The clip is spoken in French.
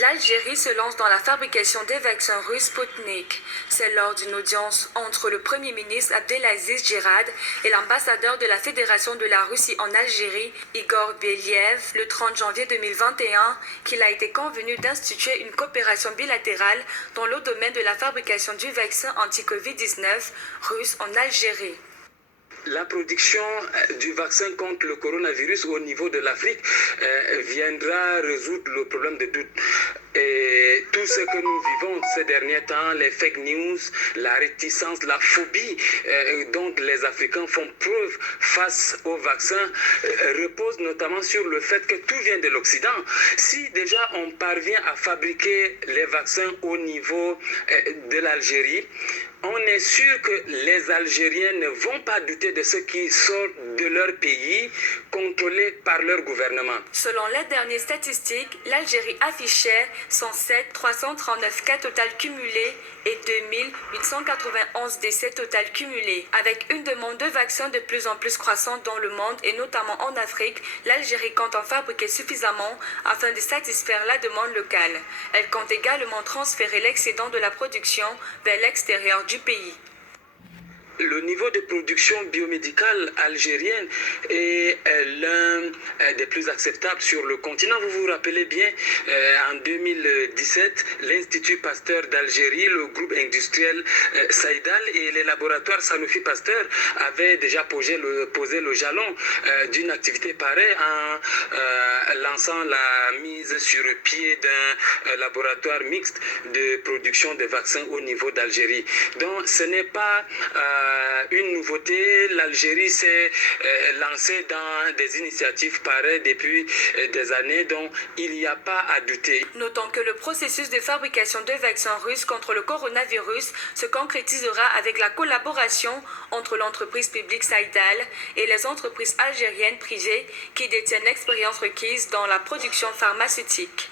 L'Algérie se lance dans la fabrication des vaccins russes Sputnik. C'est lors d'une audience entre le Premier ministre Abdelaziz Djirad et l'ambassadeur de la Fédération de la Russie en Algérie, Igor Believ, le 30 janvier 2021, qu'il a été convenu d'instituer une coopération bilatérale dans le domaine de la fabrication du vaccin anti-Covid-19 russe en Algérie. La production du vaccin contre le coronavirus au niveau de l'Afrique viendra résoudre le problème de doute. Et tout ce que nous vivons ces derniers temps, les fake news, la réticence, la phobie dont les Africains font preuve face au vaccin repose notamment sur le fait que tout vient de l'Occident. Si déjà on parvient à fabriquer les vaccins au niveau de l'Algérie, on est sûr que les Algériens ne vont pas douter de ce qui sort de leur pays, contrôlé par leur gouvernement. Selon les dernières statistiques, l'Algérie affichait 107 339 cas total cumulés et 2891 décès total cumulés. Avec une demande de vaccins de plus en plus croissante dans le monde et notamment en Afrique, l'Algérie compte en fabriquer suffisamment afin de satisfaire la demande locale. Elle compte également transférer l'excédent de la production vers l'extérieur du pays. Le niveau de production biomédicale algérienne est l'un des plus acceptables sur le continent. Vous vous rappelez bien, en 2017, l'Institut Pasteur d'Algérie, le groupe industriel Saïdal et les laboratoires Sanofi Pasteur avaient déjà posé le jalon d'une activité pareille en lançant la mise sur pied d'un laboratoire mixte de production de vaccins au niveau d'Algérie. Donc ce n'est pas une nouveauté. L'Algérie s'est lancée dans des initiatives pareilles depuis des années, dont il n'y a pas à douter. Notons que le processus de fabrication de vaccins russes contre le coronavirus se concrétisera avec la collaboration entre l'entreprise publique Saïdal et les entreprises algériennes privées qui détiennent l'expérience requise dans la production pharmaceutique.